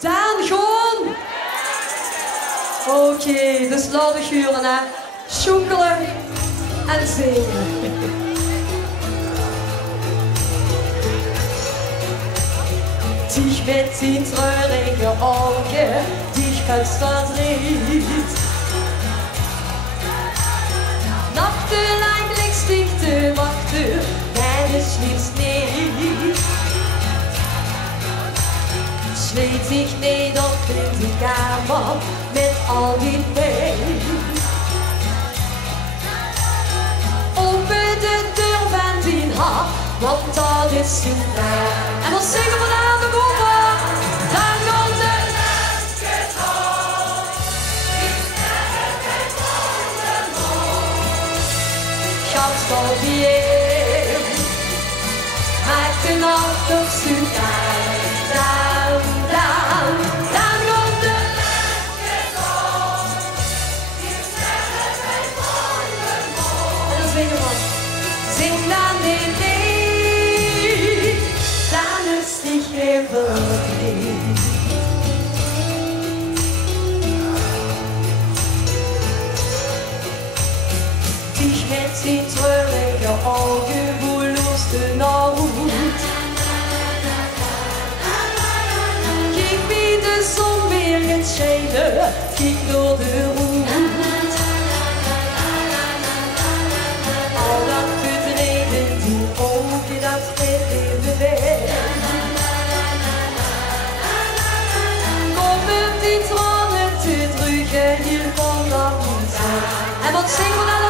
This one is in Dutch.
Daan, gewoon! Oké, dus laat ik jullie hè. Sjoekelen en zingen. Dich met die treurige Augen, dich ganz verdreht. Nachtelang legst dich de Wachte, deine schliefst nicht. Sleet zich neer op in de kamer met al die pijn. Open de deur van die hart, want dat is zo fijn. En dan zingen we naar de boven. Dan komt de lastgitaar. Gast alweer, maakt de nacht op zijn tijd. Dan komt de lastgitaar. En dan zingen we. Zing dan dit lied, dan is dich even niet. Dich met die treurige Augen, wo lust du noch ut? Kijk wie de zon weer gaat schijnen, kijk door de roet. Al dat verdriet in die ogen, dat geeft even weg. Kom met die tranen te drukken, hier van dat niet. En wat zingen we dan?